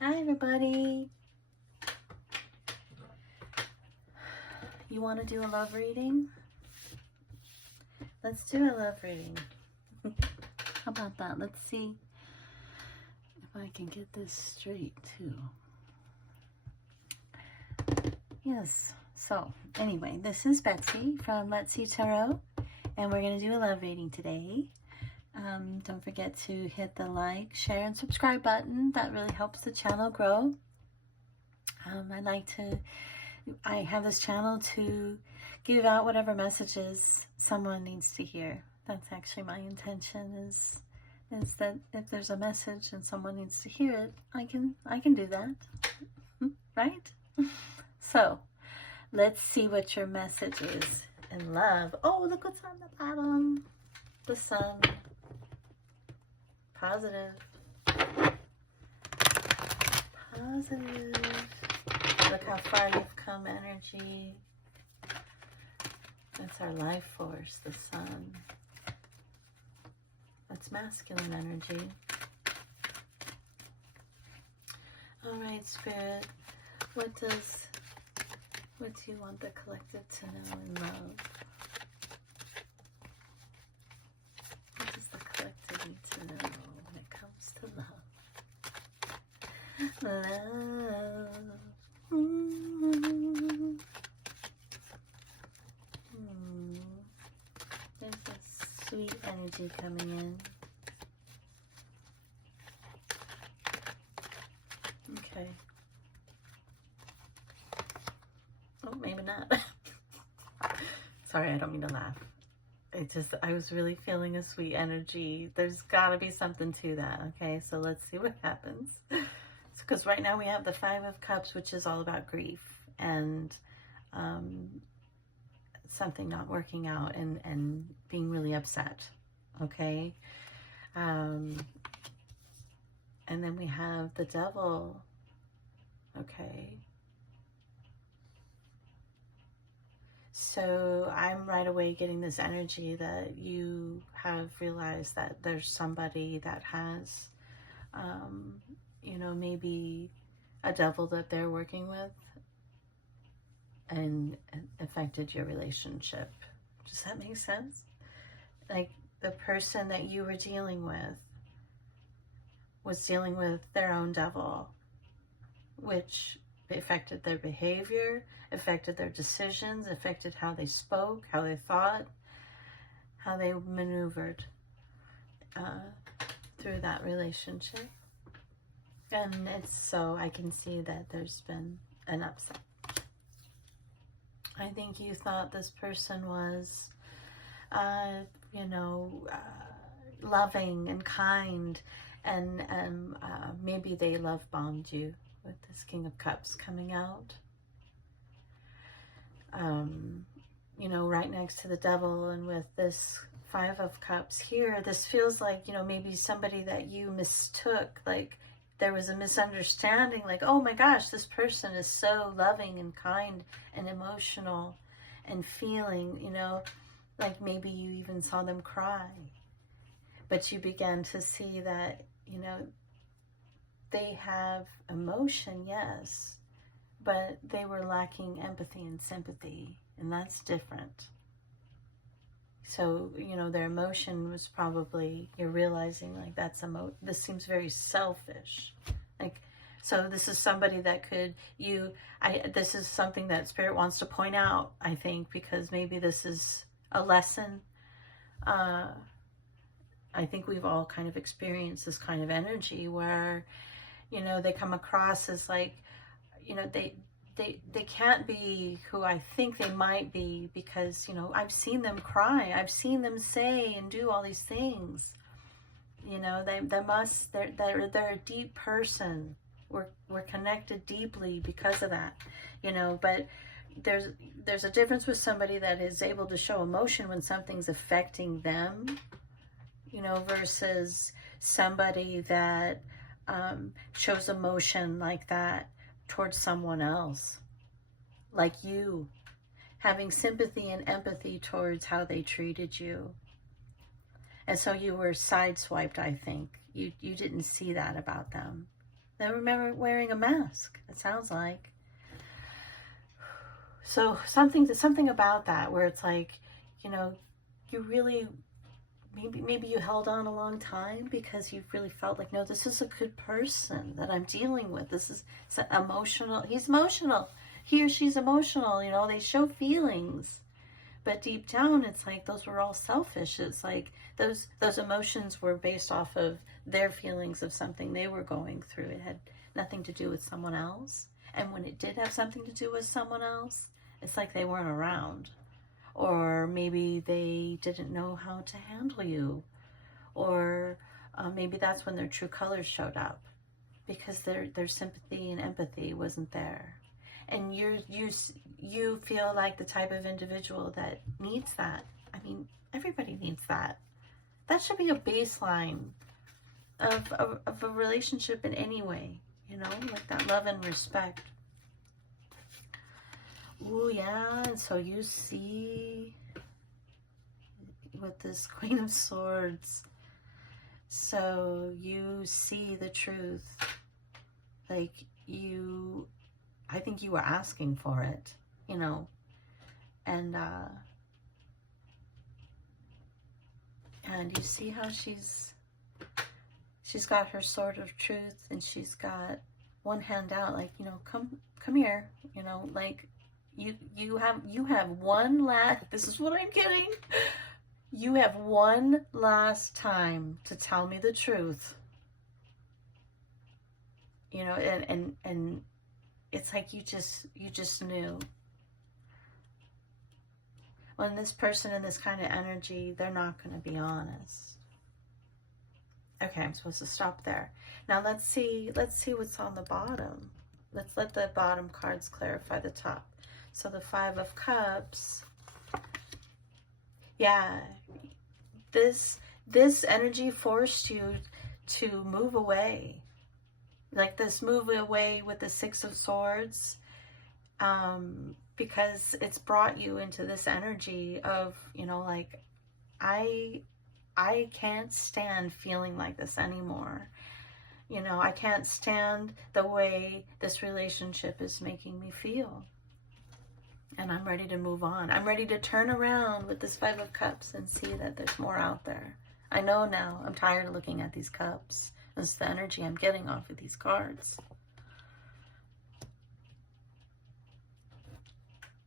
Hi everybody. You want to do a love reading? Let's do a love reading. How about that? Let's see if I can get this straight too. Yes. So anyway, this is Betsy from Let's See Tarot, and we're going to do a love reading today. Don't forget to hit the like, share, and subscribe button. That really helps the channel grow. I have this channel to give out whatever messages someone needs to hear. That's actually my intention, is that if there's a message and someone needs to hear it, I can do that. Right? So let's see what your message is in love. Oh, look what's on the bottom. The sun. Positive. Positive. Look how far you've come, energy. That's our life force, the sun. That's masculine energy. All right, Spirit. What do you want the collective to know in love? What does the collective need to know when it comes to love? Love. There's a sweet energy coming in. Okay. Oh, maybe not. Sorry, I don't mean to laugh. I was really feeling a sweet energy. There's got to be something to that, okay? So let's see what happens. Because right now we have the Five of Cups, which is all about grief and something not working out and being really upset, okay? And then we have the Devil, okay? So I'm right away getting this energy that you have realized that there's somebody that has, maybe a devil that they're working with and affected your relationship. Does that make sense? Like the person that you were dealing with was dealing with their own devil, which affected their behavior, affected their decisions, affected how they spoke, how they thought, how they maneuvered through that relationship. And it's so I can see that there's been an upset. I think you thought this person was, loving and kind, and maybe they love bombed you with this King of Cups coming out. Right next to the Devil, and with this Five of Cups here, this feels like, maybe somebody that you mistook, like there was a misunderstanding, like, oh my gosh, this person is so loving and kind and emotional and feeling, like maybe you even saw them cry. But you began to see that, they have emotion, yes, but they were lacking empathy and sympathy, and that's different. So, their emotion was probably, you're realizing like this seems very selfish. Like, so this is somebody that this is something that Spirit wants to point out, I think, because maybe this is a lesson. I think we've all kind of experienced this kind of energy where, they come across as like, they can't be who I think they might be, because, I've seen them cry. I've seen them say and do all these things. They're a deep person. We're connected deeply because of that, but there's a difference with somebody that is able to show emotion when something's affecting them, versus somebody that shows emotion like that towards someone else, like you, having sympathy and empathy towards how they treated you. And so you were sideswiped, I think. You didn't see that about them. They were wearing a mask, it sounds like. So something about that where it's like, you know, you really, maybe you held on a long time because you really felt like, no, this is a good person that I'm dealing with. This is emotional. He's emotional. He or she's emotional. You know, they show feelings. But deep down, it's like those were all selfish. It's like those emotions were based off of their feelings of something they were going through. It had nothing to do with someone else. And when it did have something to do with someone else, it's like they weren't around. Or maybe they didn't know how to handle you. Or maybe that's when their true colors showed up, because their sympathy and empathy wasn't there. And you feel like the type of individual that needs that. I mean, everybody needs that. That should be a baseline of a relationship in any way, you know, like that love and respect. Ooh, yeah, and so you see with this Queen of Swords, so you see the truth. Like I think you were asking for it, you know, and you see how she's got her sword of truth, and she's got one hand out, like, you know, come here, you know, like you have one last, this is what I'm getting, you have one last time to tell me the truth, you know, and it's like you just knew. When this person in this kind of energy, they're not going to be honest. Okay, I'm supposed to stop there. Now let's see what's on the bottom. Let's let the bottom cards clarify the top. So the Five of Cups. Yeah, this energy forced you to move away. Like this move away with the Six of Swords, because it's brought you into this energy of, you know, like, I can't stand feeling like this anymore. You know, I can't stand the way this relationship is making me feel. And I'm ready to move on. I'm ready to turn around with this Five of Cups and see that there's more out there. I know now. I'm tired of looking at these cups. This is the energy I'm getting off of these cards.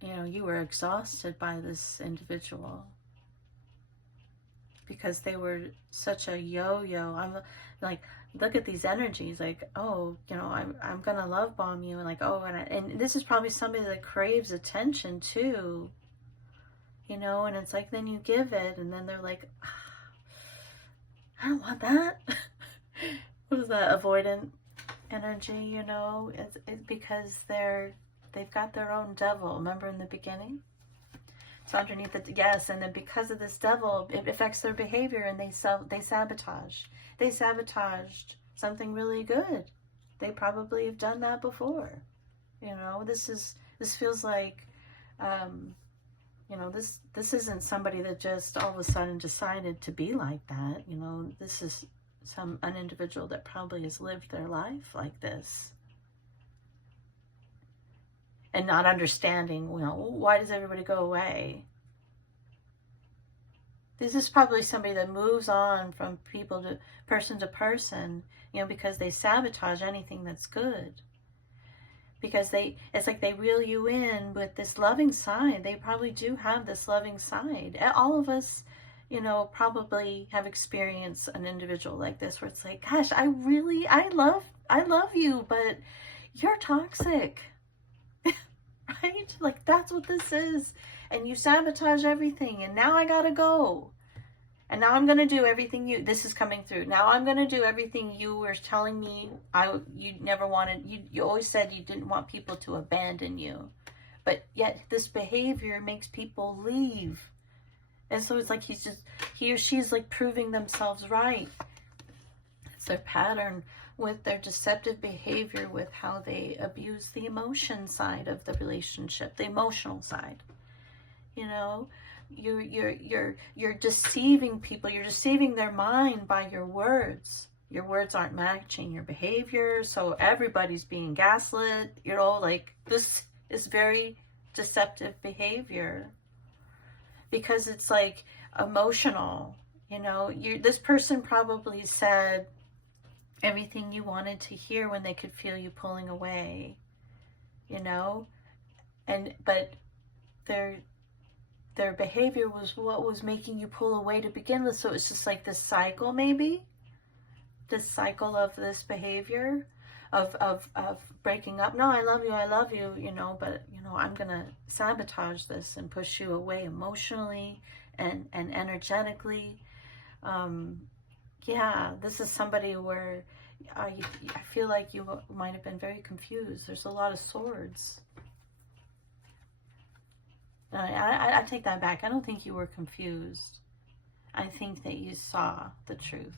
You know, you were exhausted by this individual because they were such a yo-yo. I'm like, look at these energies, like, oh, you know, I'm gonna love bomb you, and like, oh, and this is probably somebody that craves attention too, you know, and it's like, then you give it, and then they're like, I don't want that. What is that, avoidant energy, you know? It's because they've got their own devil. Remember in the beginning? So underneath it, yes, and then because of this devil, it affects their behavior, and they sabotage. They sabotaged something really good. They probably have done that before. You know, this feels like, you know, this isn't somebody that just all of a sudden decided to be like that. You know, this is an individual that probably has lived their life like this. And not understanding, you know, why does everybody go away? This is probably somebody that moves on from person to person, you know, because they sabotage anything that's good. Because it's like they reel you in with this loving side. They probably do have this loving side. All of us, you know, probably have experienced an individual like this where it's like, gosh, I love you, but you're toxic. Right? Like, that's what this is. And you sabotage everything. And now I gotta go. And now I'm gonna do everything this is coming through. Now I'm gonna do everything you were telling me you never wanted. You always said you didn't want people to abandon you. But yet this behavior makes people leave. And so it's like he or she's like proving themselves right. It's their pattern with their deceptive behavior, with how they abuse the emotion side of the relationship, the emotional side. You know, you're deceiving people. You're deceiving their mind by your words. Your words aren't matching your behavior, so everybody's being gaslit. You know, like, this is very deceptive behavior because it's like emotional. You know, this person probably said everything you wanted to hear when they could feel you pulling away, you know, but their behavior was what was making you pull away to begin with. So it's just like this cycle, maybe this cycle of this behavior of breaking up. No, I love you, you know, but, you know, I'm going to sabotage this and push you away emotionally and energetically. Yeah, this is somebody where I feel like you might have been very confused. There's a lot of swords. I take that back. I don't think you were confused. I think that you saw the truth.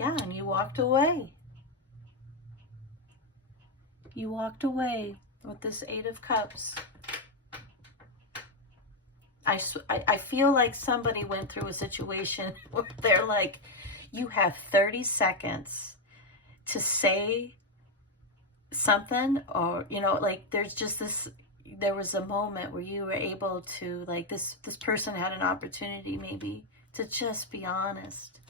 Yeah, and you walked away. You walked away with this Eight of Cups. I feel like somebody went through a situation where they're like, you have 30 seconds to say something, or, you know, like, there's just this, there was a moment where you were able to, like, this person had an opportunity maybe to just be honest,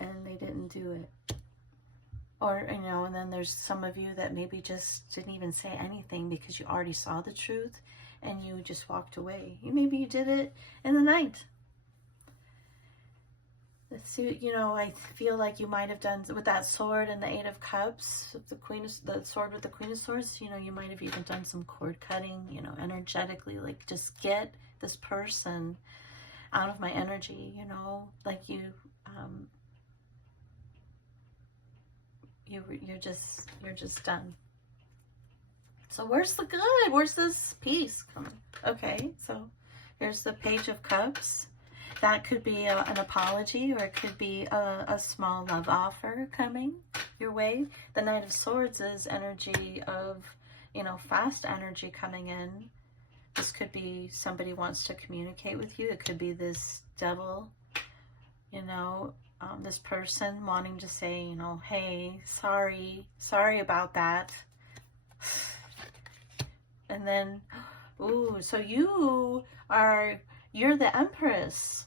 and they didn't do it. Or, you know, and then there's some of you that maybe just didn't even say anything because you already saw the truth and you just walked away. Maybe you did it in the night. Let's see, you know, I feel like you might have done with that sword and the Eight of Cups, the sword with the Queen of Swords, you know, you might have even done some cord cutting, you know, energetically, like, just get this person out of my energy, you know, like you're just done. So where's the good? Where's this peace coming? Okay, so here's the Page of Cups. That could be an apology, or it could be a small love offer coming your way. The Knight of Swords is energy of, you know, fast energy coming in. This could be somebody wants to communicate with you. It could be this Devil, you know, this person wanting to say, you know, hey, sorry about that. And then, ooh, so you're the Empress.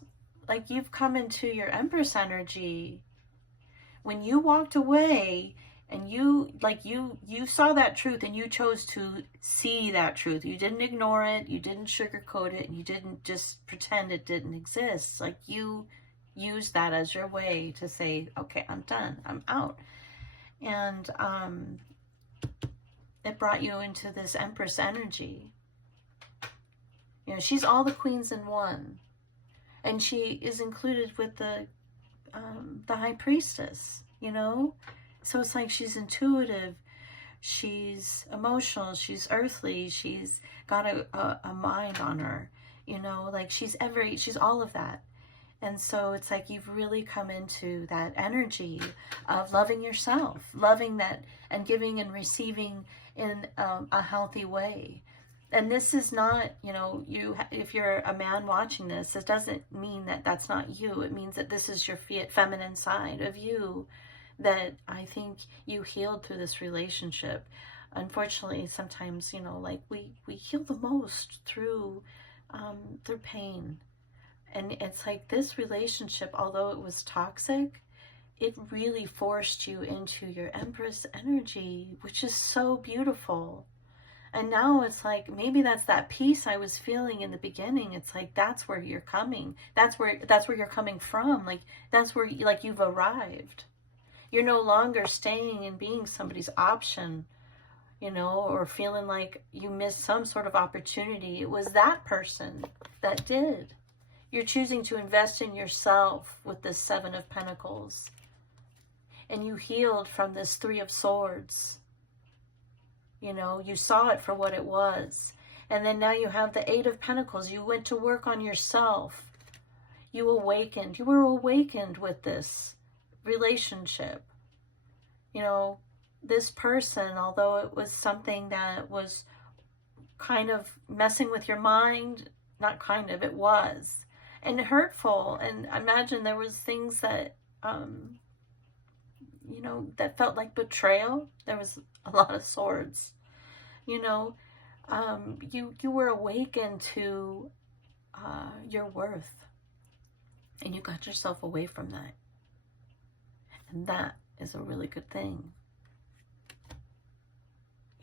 Like, you've come into your Empress energy. When you walked away and you saw that truth and you chose to see that truth. You didn't ignore it. You didn't sugarcoat it. And you didn't just pretend it didn't exist. Like, you used that as your way to say, okay, I'm done. I'm out. And it brought you into this Empress energy. You know, she's all the queens in one. And she is included with the High Priestess, you know? So it's like she's intuitive, she's emotional, she's earthly, she's got a mind on her, you know? Like, she's all of that. And so it's like you've really come into that energy of loving yourself, loving that, and giving and receiving in a healthy way. And this is not, you know, if you're a man watching this, it doesn't mean that that's not you. It means that this is your feminine side of you that I think you healed through this relationship. Unfortunately, sometimes, you know, like, we heal the most through pain. And it's like this relationship, although it was toxic, it really forced you into your Empress energy, which is so beautiful. And now it's like, maybe that's that peace I was feeling in the beginning. It's like, that's where you're coming. That's where you're coming from. Like, that's where, like, you've arrived. You're no longer staying and being somebody's option, you know, or feeling like you missed some sort of opportunity. It was that person that did. You're choosing to invest in yourself with this Seven of Pentacles. And you healed from this Three of Swords. You know, you saw it for what it was. And then now you have the Eight of Pentacles. You went to work on yourself. You awakened. You were awakened with this relationship. You know, this person, although it was something that was kind of messing with your mind, not kind of, it was. And hurtful. And imagine there was things that you know, that felt like betrayal. There was a lot of swords, you know. You were awakened to your worth, and you got yourself away from that. And that is a really good thing.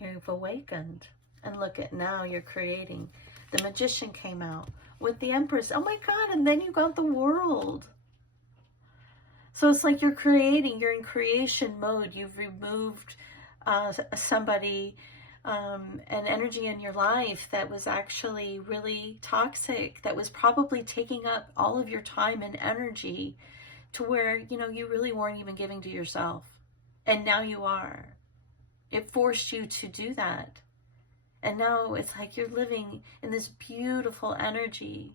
You've awakened. And look at now, you're creating. The Magician came out with the Empress. Oh my God, and then you got the World. So it's like you're creating, you're in creation mode. You've removed somebody, an energy in your life that was actually really toxic, that was probably taking up all of your time and energy to where, you know, you really weren't even giving to yourself. And now you are. It forced you to do that. And now it's like you're living in this beautiful energy.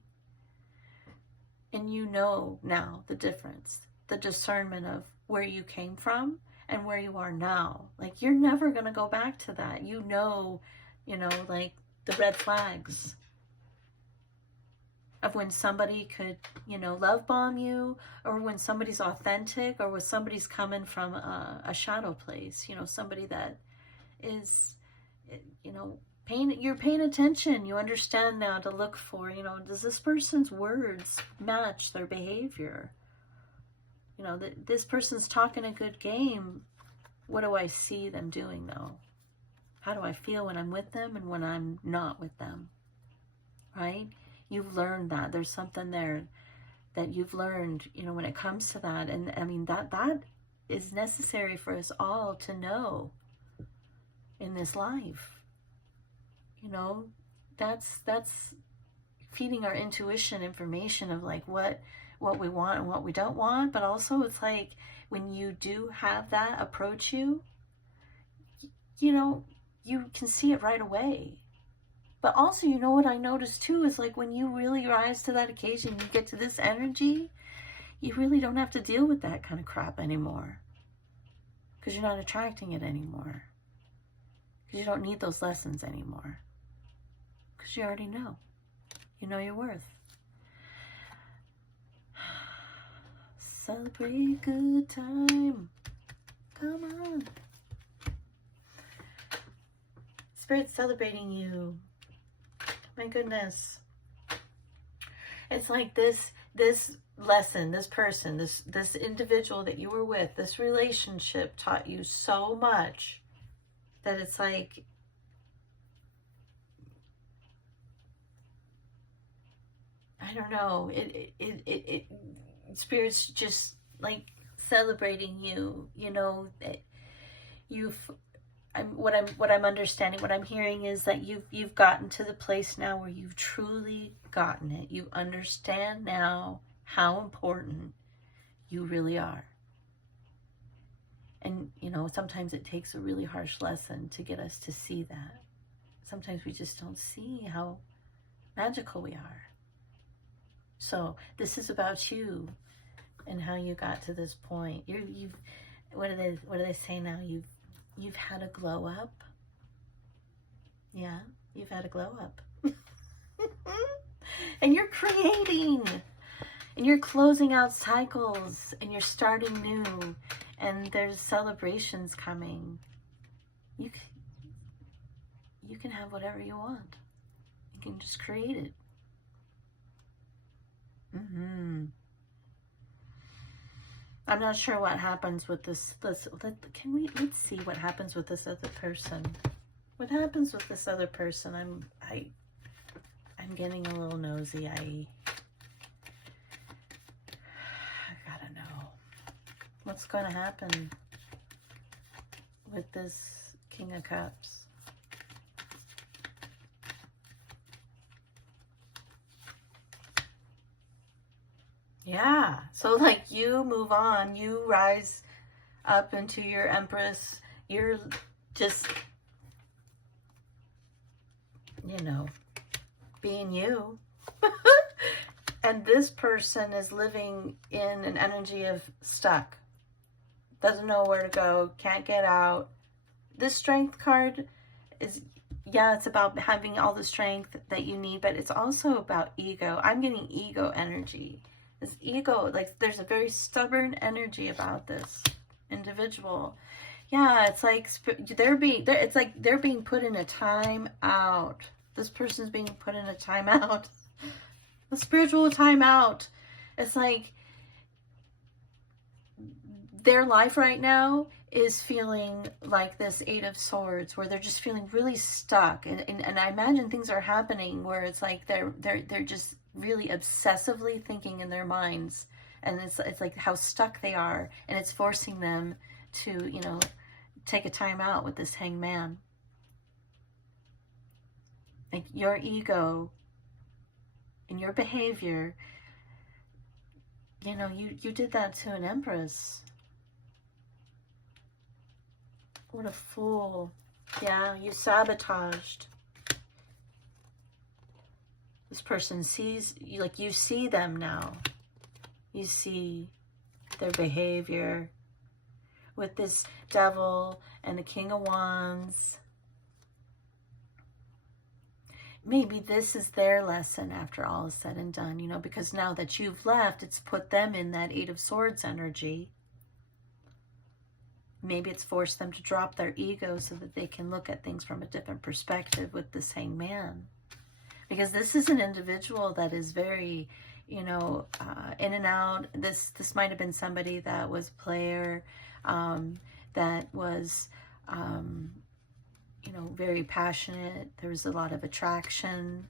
And you know now the difference, the discernment of where you came from and where you are now. Like, you're never going to go back to that. You know, like the red flags of when somebody could, you know, love bomb you, or when somebody's authentic, or when somebody's coming from a shadow place, you know, somebody that is, you know, you're paying attention. You understand now to look for, you know, does this person's words match their behavior? You know, this person's talking a good game. What do I see them doing though? How do I feel when I'm with them and when I'm not with them? Right? You've learned that. There's something there that you've learned, you know, when it comes to that. And I mean, that is necessary for us all to know in this life. You know, that's feeding our intuition information of like what we want and what we don't want. But also it's like when you do have that approach you, you know, you can see it right away. But also, you know what I noticed too is like when you really rise to that occasion, you get to this energy, you really don't have to deal with that kind of crap anymore. Because you're not attracting it anymore. Because you don't need those lessons anymore. Because you already know. You know your worth. Celebrate good time. Come on. Spirit's celebrating you. My goodness. It's like this lesson, this person, this individual that you were with, this relationship taught you so much that it's like, I don't know, it Spirit's just like celebrating you, you know, that what I'm understanding, what I'm hearing is that you've gotten to the place now where you've truly gotten it. You understand now how important you really are. And, you know, sometimes it takes a really harsh lesson to get us to see that. Sometimes we just don't see how magical we are. So this is about you and how you got to this point. What do they say now? You've had a glow up. Yeah, you've had a glow up. And you're creating. And you're closing out cycles. And you're starting new. And there's celebrations coming. You can have whatever you want. You can just create it. I'm not sure what happens with this. Let's see what happens with this other person. What happens with this other person? I'm getting a little nosy. I gotta know what's going to happen with this King of Cups. Yeah, so like you move on, you rise up into your Empress, you're just, you know, being you. And this person is living in an energy of stuck, doesn't know where to go, can't get out. This Strength card is, yeah, it's about having all the strength that you need, but it's also about ego. I'm getting ego energy. This ego, like there's a very stubborn energy about this individual. Yeah, it's like they're being put in a time out. This person's being put in a time out. The spiritual time out. It's like their life right now is feeling like this Eight of Swords, where they're just feeling really stuck. And I imagine things are happening where it's like they're just really obsessively thinking in their minds. And it's like how stuck they are. And it's forcing them to, you know, take a time out with this Hanged Man. Like your ego and your behavior, you know, you did that to an Empress. What a fool. Yeah, you sabotaged. This person sees, like you see them now. You see their behavior with this Devil and the King of Wands. Maybe this is their lesson after all is said and done, you know, because now that you've left, it's put them in that Eight of Swords energy. Maybe it's forced them to drop their ego so that they can look at things from a different perspective with this Hanged Man. Because this is an individual that is very, you know, in and out. This might have been somebody that was a player, that was, you know, very passionate. There was a lot of attraction.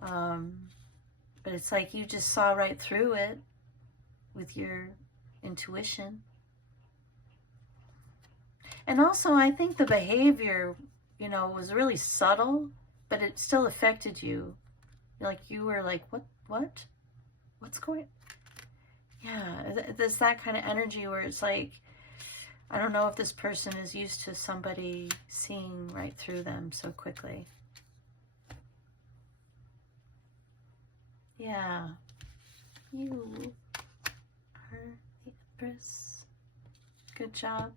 But it's like you just saw right through it with your intuition. And also, I think the behavior, you know, was really subtle, but it still affected you. Like, you were like, what's going? Yeah, there's that kind of energy where it's like, I don't know if this person is used to somebody seeing right through them so quickly. Yeah, you are the Empress. Good job.